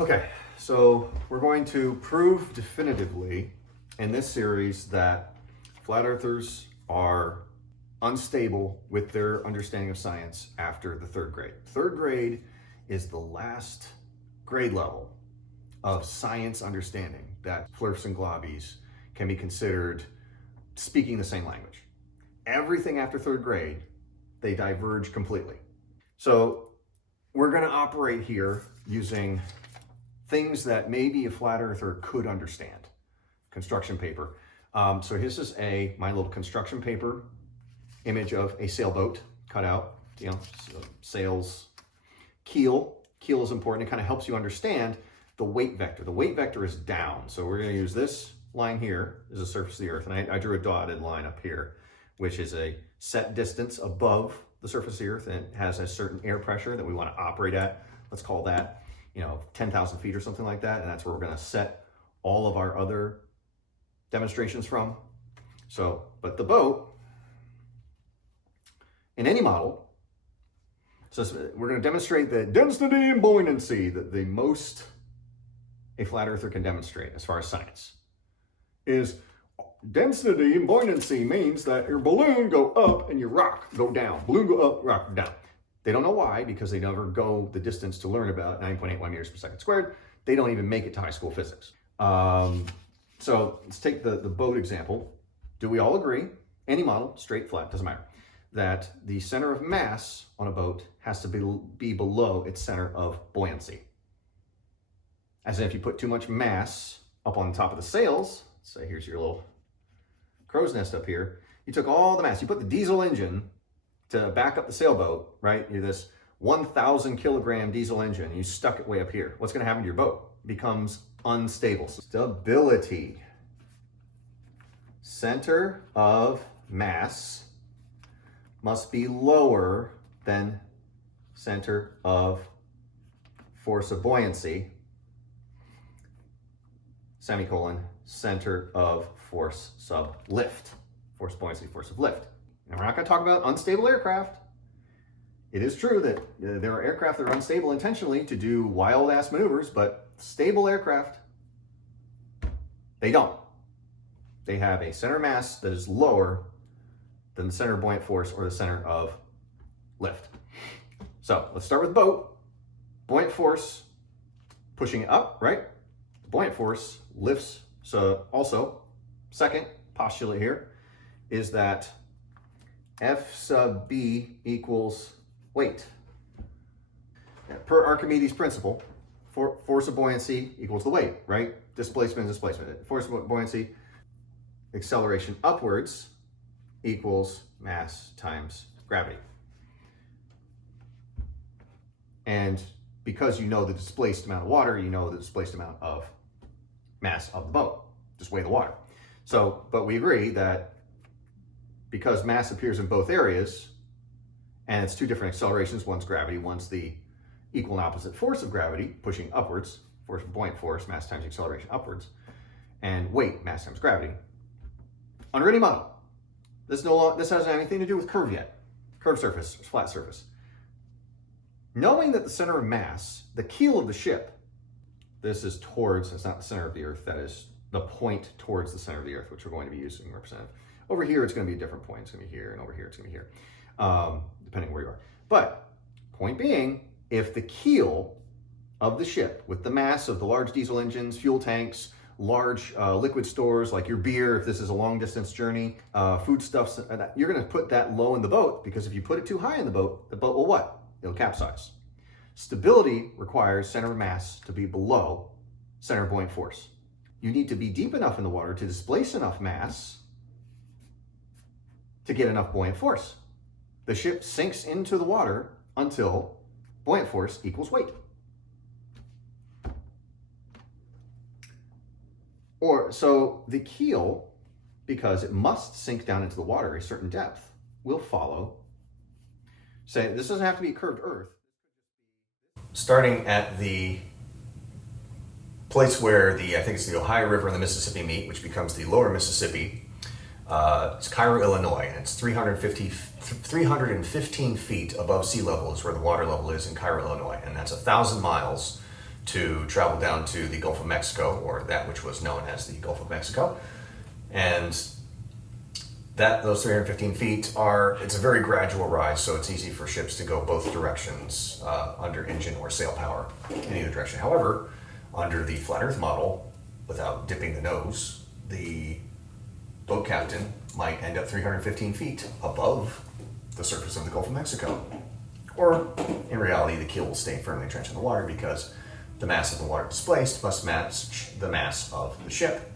Okay, so we're going to prove definitively in this series that flat earthers are unstable with their understanding of science after the third grade. Third grade is the last grade level of science understanding that Flerfs and globbies can be considered speaking the same language. Everything after third grade, they diverge completely. So we're going to operate here using things that maybe a flat earther could understand. Construction paper. So this is my little construction paper image of a sailboat cut out, sails, keel. Keel is important. It kind of helps you understand the weight vector. The weight vector is down. So we're going to use this line here as the surface of the earth. And I drew a dotted line up here, which is a set distance above the surface of the earth, and it has a certain air pressure that we want to operate at. Let's call that 10,000 feet or something like that. And that's where we're going to set all of our other demonstrations from. So, but the boat, in any model, so we're going to demonstrate the density and buoyancy, the most a flat earther can demonstrate as far as science is density and buoyancy means that your balloon go up and your rock go down. Balloon go up, rock down. They don't know why, because they never go the distance to learn about 9.81 meters per second squared. They don't even make it to high school physics. So let's take the boat example. Do we all agree, any model, straight, flat, doesn't matter, that the center of mass on a boat has to be below its center of buoyancy? As in, if you put too much mass up on top of the sails, say here's your little crow's nest up here, you took all the mass, you put the diesel engine to back up the sailboat, right? You're this 1,000 kilogram diesel engine, and you stuck it way up here. What's going to happen to your boat? It becomes unstable. Stability. Center of mass must be lower than center of force of buoyancy, semicolon, center of force sub lift. Force of buoyancy, force of lift. Now, we're not going to talk about unstable aircraft. It is true that there are aircraft that are unstable intentionally to do wild-ass maneuvers, but stable aircraft, they don't. They have a center of mass that is lower than the center of buoyant force or the center of lift. So let's start with the boat. Buoyant force pushing it up, right? Buoyant force lifts. So also, second postulate here is that F sub B equals weight. Per Archimedes' principle, force of buoyancy equals the weight, right? Displacement is displacement. Force of buoyancy, acceleration upwards equals mass times gravity. And because you know the displaced amount of water, you know the displaced amount of mass of the boat. Just weigh the water. So, but we agree that because mass appears in both areas, and it's two different accelerations, one's gravity, one's the equal and opposite force of gravity, pushing upwards, force of buoyant force, mass times acceleration upwards, and weight, mass times gravity. Under any model, this hasn't anything to do with curve yet. Curved surface, flat surface. Knowing that the center of mass, the keel of the ship, this is towards, it's not the center of the earth, that is the point towards the center of the earth, which we're going to be using representative. Over here, it's going to be a different point. It's going to be here, and over here, it's going to be here, depending where you are. But point being, if the keel of the ship, with the mass of the large diesel engines, fuel tanks, large liquid stores like your beer, if this is a long distance journey, foodstuffs, you're going to put that low in the boat, because if you put it too high in the boat will what? It'll capsize. Stability requires center of mass to be below center of buoyant force. You need to be deep enough in the water to displace enough mass to get enough buoyant force. The ship sinks into the water until buoyant force equals weight. So the keel, because it must sink down into the water a certain depth, will follow. Say, this doesn't have to be a curved earth. Starting at the place where I think it's the Ohio River and the Mississippi meet, which becomes the lower Mississippi. It's Cairo, Illinois, and it's 315 feet above sea level is where the water level is in Cairo, Illinois, and that's 1,000 miles to travel down to the Gulf of Mexico, or that which was known as the Gulf of Mexico. And those 315 feet it's a very gradual rise, so it's easy for ships to go both directions under engine or sail power in either direction. However, under the flat Earth model, without dipping the nose, the boat captain might end up 315 feet above the surface of the Gulf of Mexico. Or, in reality, the keel will stay firmly entrenched in the water because the mass of the water displaced must match the mass of the ship,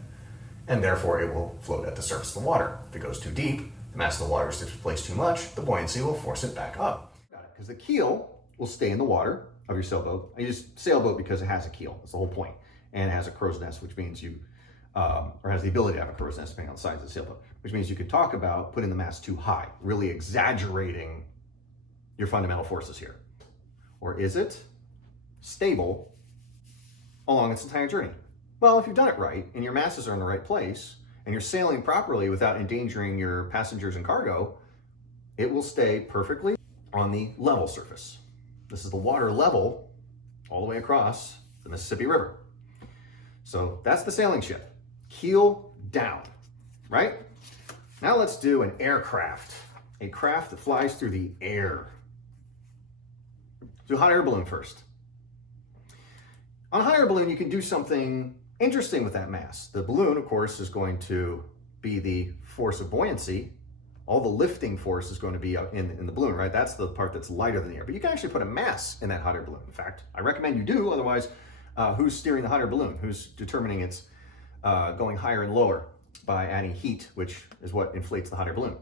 and therefore it will float at the surface of the water. If it goes too deep, the mass of the water is displaced too much, the buoyancy will force it back up. Because the keel will stay in the water of your sailboat. I use sailboat because it has a keel. That's the whole point. And it has a crow's nest, which means or has the ability to have a crow's nest depending on the size of the sailboat, which means you could talk about putting the mast too high, really exaggerating your fundamental forces here. Or is it stable along its entire journey? Well, if you've done it right and your masses are in the right place and you're sailing properly without endangering your passengers and cargo, it will stay perfectly on the level surface. This is the water level all the way across the Mississippi River. So that's the sailing ship. Keel down, right? Now let's do an aircraft, a craft that flies through the air. Do a hot air balloon first. On a hot air balloon, you can do something interesting with that mass. The balloon, of course, is going to be the force of buoyancy. All the lifting force is going to be in the balloon, right? That's the part that's lighter than the air. But you can actually put a mass in that hot air balloon. In fact, I recommend you do. Otherwise, who's steering the hot air balloon? Who's determining its going higher and lower by adding heat, which is what inflates the hot air balloon?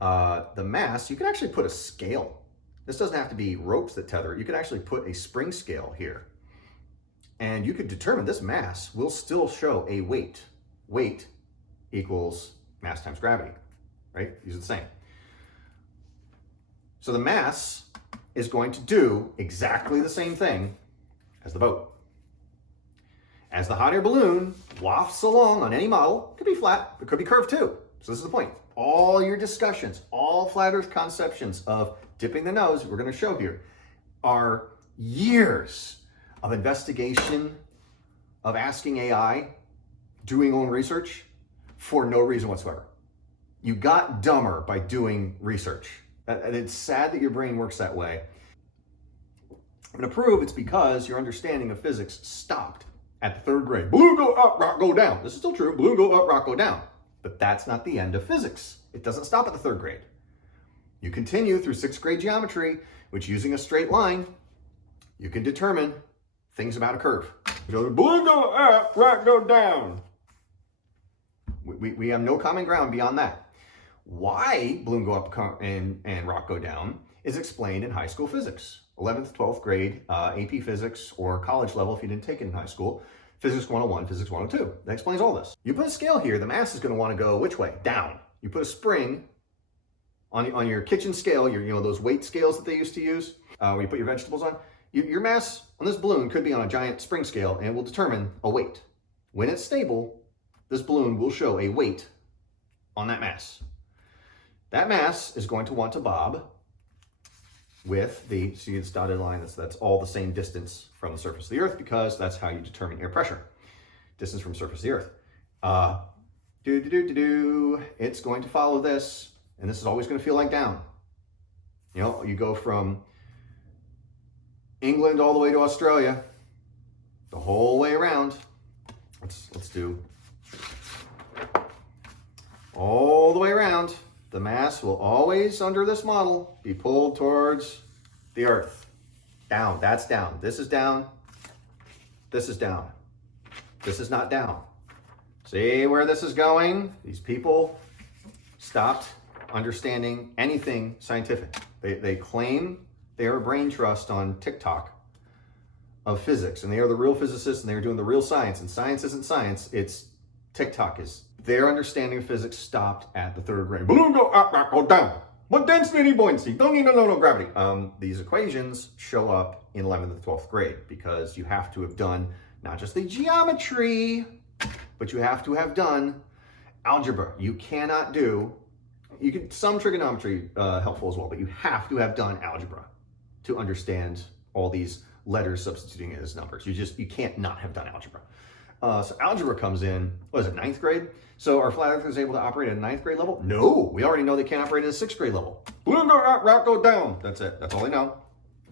The mass, you can actually put a scale. This doesn't have to be ropes that tether it. You could actually put a spring scale here. And you could determine this mass will still show a weight. Weight equals mass times gravity, right? These are the same. So the mass is going to do exactly the same thing as the boat. As the hot air balloon wafts along on any model, it could be flat, it could be curved too. So this is the point. All your discussions, all flat earth conceptions of dipping the nose, we're going to show here, are years of investigation, of asking AI, doing own research for no reason whatsoever. You got dumber by doing research. And it's sad that your brain works that way. I'm going to prove it's because your understanding of physics stopped at the third grade. Balloon go up, rock go down. This is still true. Balloon go up, rock go down. But that's not the end of physics. It doesn't stop at the third grade. You continue through sixth grade geometry, which using a straight line, you can determine things about a curve. So the balloon go up, rock go down. We have no common ground beyond that. Why balloon go up and rock go down is explained in high school physics. 11th, 12th grade AP physics, or college level if you didn't take it in high school. Physics 101, Physics 102. That explains all this. You put a scale here, the mass is going to want to go which way? Down. You put a spring on your kitchen scale, those weight scales that they used to use when you put your vegetables on. Your mass on this balloon could be on a giant spring scale, and it will determine a weight. When it's stable, this balloon will show a weight on that mass. That mass is going to want to bob with see this dotted line, that's all the same distance from the surface of the earth, because that's how you determine air pressure. Distance from the surface of the earth. It's going to follow this, and this is always going to feel like down. You go from England all the way to Australia, the whole way around. Let's do all the way around. The mass will always, under this model, be pulled towards the earth. Down, that's down. This is down. This is down. This is not down. See where this is going? These people stopped understanding anything scientific. They claim they are a brain trust on TikTok of physics, and they are the real physicists, and they are doing the real science, and science isn't science, it's TikTok is. Their understanding of physics stopped at the third grade. Balloon go up, rock go down. What density, buoyancy? Don't need no gravity. These equations show up in 11th and 12th grade because you have to have done not just the geometry, but you have to have done algebra. You cannot do, some trigonometry helpful as well, but you have to have done algebra to understand all these letters substituting as numbers. You can't not have done algebra. So algebra comes in, what is it, 9th grade? So are flat earthers able to operate at a 9th grade level? No, we already know they can't operate at a 6th grade level. Balloon go out, rock go down. That's it, that's all they know.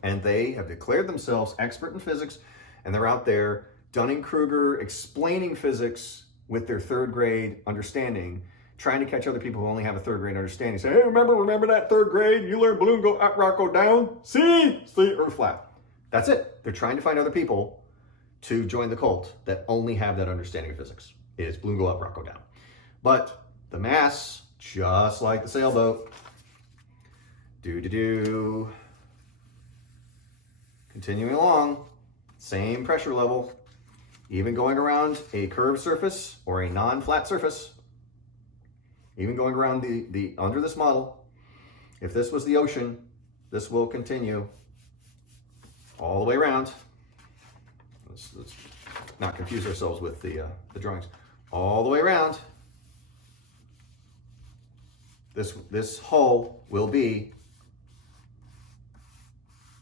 And they have declared themselves expert in physics, and they're out there, Dunning-Kruger, explaining physics with their 3rd grade understanding, trying to catch other people who only have a 3rd grade understanding. Say, hey, remember that 3rd grade? You learned balloon go up, rock go down? See, Earth flat. That's it. They're trying to find other people to join the cult that only have that understanding of physics. It is balloon go up, rock go down. But the mass, just like the sailboat, continuing along, same pressure level, even going around a curved surface or a non-flat surface, even going around the under this model, if this was the ocean, this will continue all the way around. Let's not confuse ourselves with the drawings. All the way around. This hull will be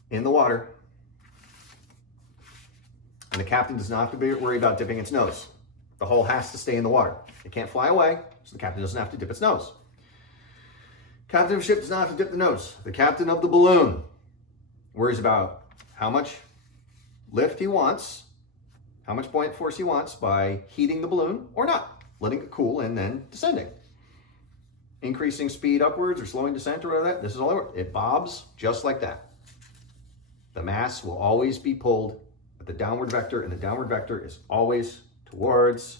in the water, and the captain does not have to worry about dipping its nose. The hull has to stay in the water. It can't fly away, so the captain doesn't have to dip its nose. Captain of ship does not have to dip the nose. The captain of the balloon worries about how much lift he wants, how much buoyant force he wants by heating the balloon or not, letting it cool and then descending. Increasing speed upwards or slowing descent or whatever that, this is all it bobs just like that. The mass will always be pulled at the downward vector, and the downward vector is always towards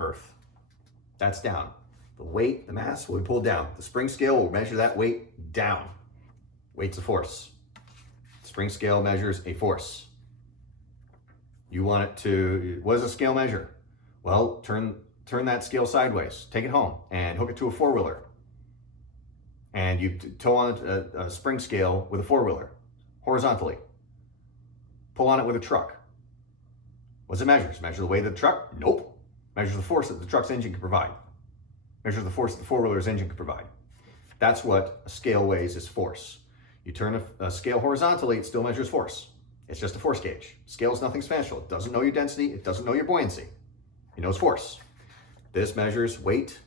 Earth. That's down. The weight, the mass will be pulled down. The spring scale will measure that weight down. Weight's a force. The spring scale measures a force. You want it to, what does a scale measure? Well, turn that scale sideways, take it home, and hook it to a 4-wheeler. And you tow on a spring scale with a 4-wheeler, horizontally. Pull on it with a truck. What's it measure? Does it measure the weight of the truck? Nope. Measures the force that the truck's engine can provide. Measures the force that the 4-wheeler's engine can provide. That's what a scale weighs, is force. You turn a scale horizontally, it still measures force. It's just a force gauge. Scale is nothing special. It doesn't know your density. It doesn't know your buoyancy. It knows force. This measures weight,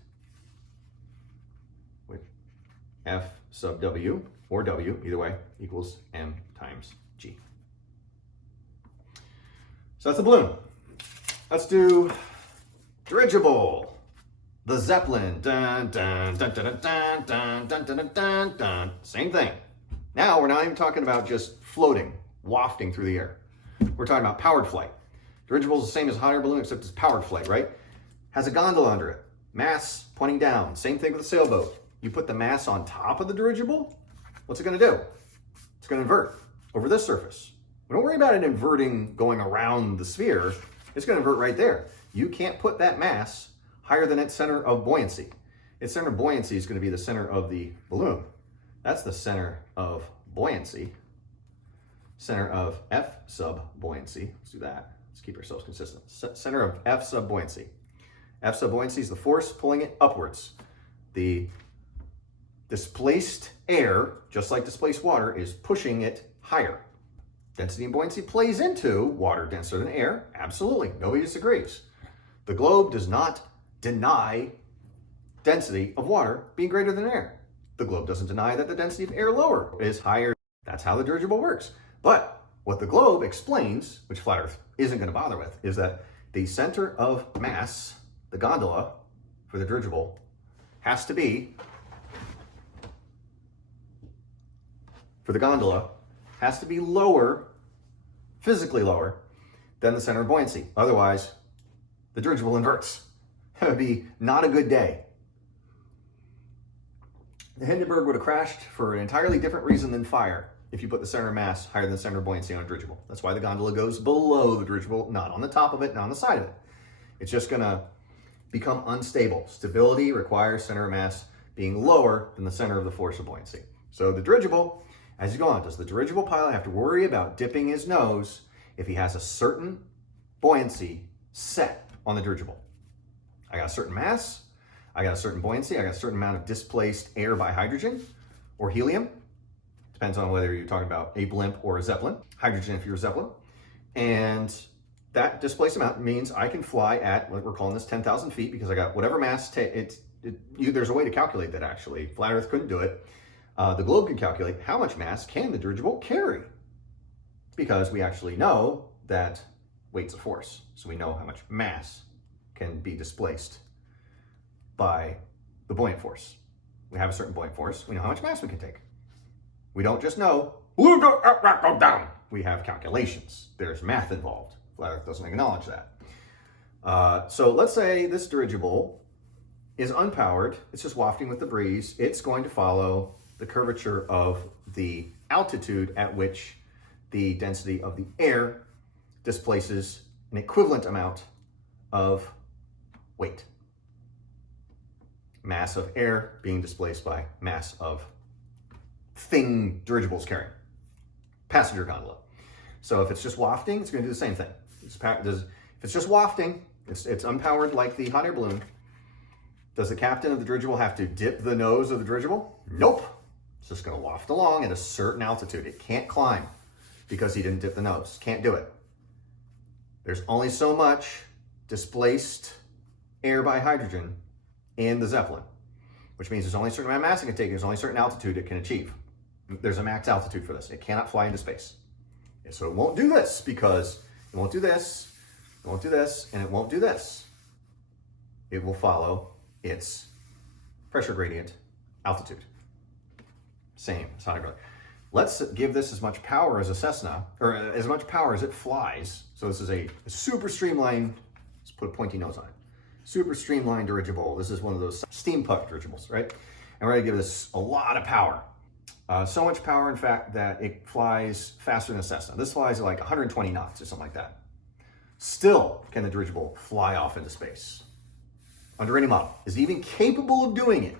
with F sub W, or W, either way, equals M times G. So that's the balloon. Let's do dirigible. The Zeppelin. Dun, dun, dun, dun, dun, dun, dun, dun, dun, dun. Same thing. Now we're not even talking about just floating, wafting through the air. We're talking about powered flight. Dirigible is the same as a hot air balloon, except it's powered flight, right? Has a gondola under it. Mass pointing down. Same thing with a sailboat. You put the mass on top of the dirigible, what's it going to do? It's going to invert over this surface. But don't worry about it inverting going around the sphere. It's going to invert right there. You can't put that mass higher than its center of buoyancy. Its center of buoyancy is going to be the center of the balloon. That's the center of buoyancy. Center of F sub buoyancy. Let's do that. Let's keep ourselves consistent. Center of F sub buoyancy. F sub buoyancy is the force pulling it upwards. The displaced air, just like displaced water, is pushing it higher. Density and buoyancy plays into water denser than air. Absolutely. Nobody disagrees. The globe does not deny density of water being greater than air. The globe doesn't deny that the density of air lower is higher. That's how the dirigible works. But what the globe explains, which flat Earth isn't going to bother with, is that the center of mass, the gondola for the dirigible, has to be, lower, physically lower, than the center of buoyancy. Otherwise, the dirigible inverts. It would be not a good day. The Hindenburg would have crashed for an entirely different reason than fire if you put the center of mass higher than the center of buoyancy on a dirigible. That's why the gondola goes below the dirigible, not on the top of it, not on the side of it. It's just going to become unstable. Stability requires center of mass being lower than the center of the force of buoyancy. So the dirigible, as you go on, does the dirigible pilot have to worry about dipping his nose if he has a certain buoyancy set on the dirigible? I got a certain mass, I got a certain buoyancy, I got a certain amount of displaced air by hydrogen or helium. Depends on whether you're talking about a blimp or a Zeppelin. Hydrogen if you're a Zeppelin. And that displaced amount means I can fly at, what we're calling this 10,000 feet, because I got whatever mass, there's a way to calculate that actually. Flat Earth couldn't do it. The globe can calculate how much mass can the dirigible carry, because we actually know that weight's a force. So we know how much mass can be displaced by the buoyant force. We have a certain buoyant force. We know how much mass we can take. We don't just know, go down. We have calculations. There's math involved. Flat Earth doesn't acknowledge that. So let's say this dirigible is unpowered. It's just wafting with the breeze. It's going to follow the curvature of the altitude at which the density of the air displaces an equivalent amount of weight. Mass of air being displaced by mass of thing dirigibles carrying. Passenger gondola. So if it's just wafting, it's going to do the same thing. If it's just wafting, it's unpowered like the hot air balloon. Does the captain of the dirigible have to dip the nose of the dirigible? Nope. It's just going to waft along at a certain altitude. It can't climb because he didn't dip the nose. Can't do it. There's only so much displaced air by hydrogen in the Zeppelin, which means there's only a certain amount of mass it can take. There's only a certain altitude it can achieve. There's a max altitude for this. It cannot fly into space. And so it won't do this because it won't do this, it won't do this, and it won't do this. It will follow its pressure gradient altitude. Same, it's not really. Let's give this as much power as a Cessna, or as much power as it flies. So this is a super streamlined, let's put a pointy nose on it. Super streamlined dirigible. This is one of those steam puck dirigibles, right? And we're gonna give this a lot of power. So much power, in fact, that it flies faster than a Cessna. This flies at like 120 knots or something like that. Still, can the dirigible fly off into space? Under any model. Is it even capable of doing it?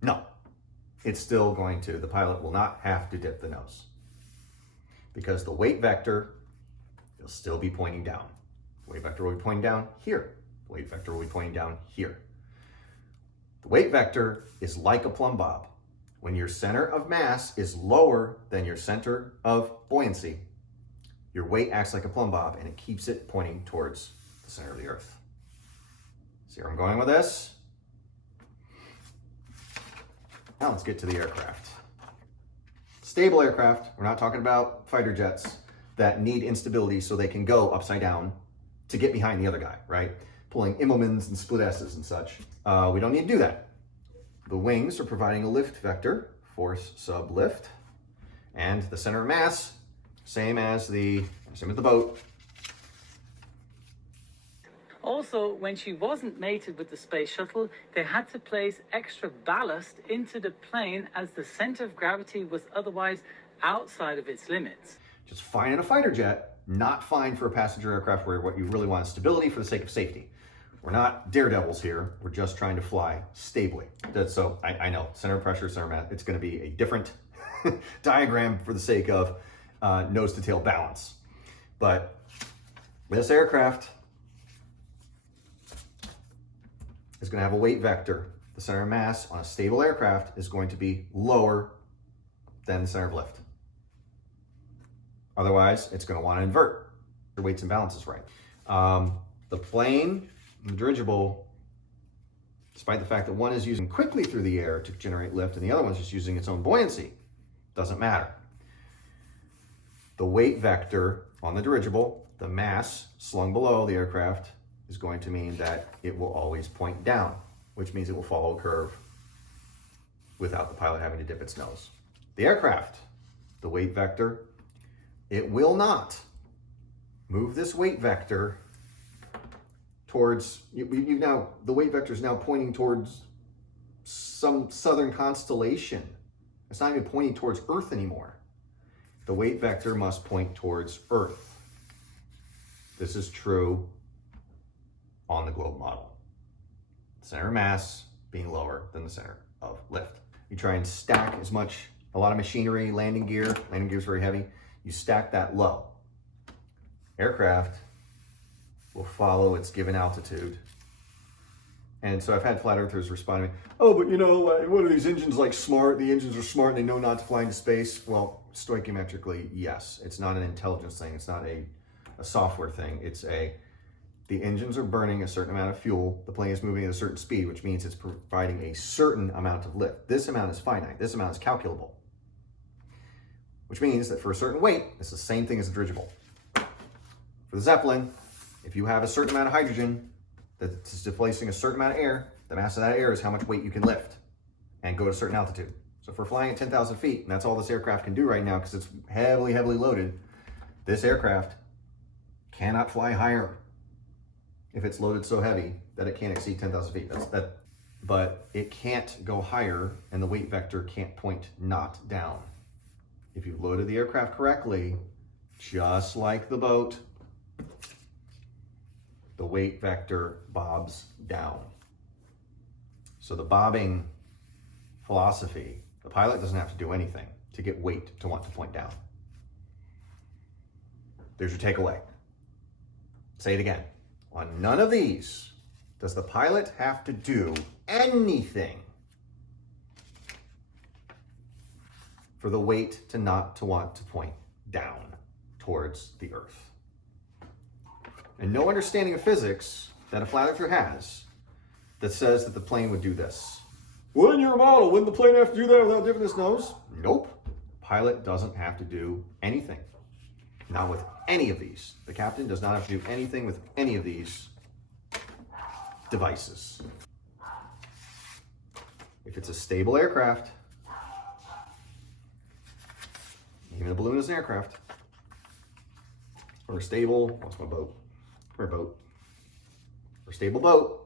No. It's still going to, the pilot will not have to dip the nose, because the weight vector will still be pointing down. The weight vector will be pointing down here. The weight vector will be pointing down here. The weight vector is like a plumb bob. When your center of mass is lower than your center of buoyancy, your weight acts like a plumb bob and it keeps it pointing towards the center of the Earth. See where I'm going with this? Now let's get to the aircraft. Stable aircraft, we're not talking about fighter jets that need instability so they can go upside down to get behind the other guy, right? Pulling Immelmans and split S's and such. We don't need to do that. The wings are providing a lift vector, force sub lift, and the center of mass, same as the boat. Also, when she wasn't mated with the space shuttle, they had to place extra ballast into the plane as the center of gravity was otherwise outside of its limits. Just fine in a fighter jet, not fine for a passenger aircraft where what you really want is stability for the sake of safety. We're not daredevils here. We're just trying to fly stably. So I know, center of pressure, center of mass, it's going to be a different diagram for the sake of nose to tail balance. But this aircraft is going to have a weight vector. The center of mass on a stable aircraft is going to be lower than the center of lift. Otherwise, it's going to want to invert the weights and balances right. The plane, the dirigible, despite the fact that one is using quickly through the air to generate lift and the other one's just using its own buoyancy, doesn't matter. The weight vector on the dirigible, the mass slung below the aircraft, is going to mean that it will always point down, which means it will follow a curve without the pilot having to dip its nose. The aircraft, the weight vector, it will not move this weight vector towards, the weight vector is now pointing towards some southern constellation. It's not even pointing towards Earth anymore. The weight vector must point towards Earth. This is true on the globe model. Center of mass being lower than the center of lift. You try and stack a lot of machinery, landing gear is very heavy. You stack that low. Aircraft will follow its given altitude And so I've had flat earthers respond to me, oh, but you know, what are these engines like smart? The engines are smart and they know not to fly into space. Well, stoichiometrically, yes. It's not an intelligence thing. It's not a software thing. The engines are burning a certain amount of fuel. The plane is moving at a certain speed, which means it's providing a certain amount of lift. This amount is finite. This amount is calculable, which means that for a certain weight, it's the same thing as a dirigible. For the Zeppelin, if you have a certain amount of hydrogen that's displacing a certain amount of air, the mass of that air is how much weight you can lift and go to a certain altitude. So if we're flying at 10,000 feet, and that's all this aircraft can do right now because it's heavily, heavily loaded, this aircraft cannot fly higher if it's loaded so heavy that it can't exceed 10,000 feet. But it can't go higher, and the weight vector can't point not down. If you've loaded the aircraft correctly, just like the boat, the weight vector bobs down. So the bobbing philosophy, the pilot doesn't have to do anything to get weight to want to point down. There's your takeaway. Say it again. On none of these does the pilot have to do anything for the weight to not to want to point down towards the earth. And no understanding of physics that a flat earther has that says that the plane would do this. Well, in your model, wouldn't the plane have to do that without dipping its nose? Nope. Pilot doesn't have to do anything. Not with any of these. The captain does not have to do anything with any of these devices. If it's a stable aircraft, even a balloon is an aircraft, or a stable, what's my boat? Or a boat. Or a stable boat,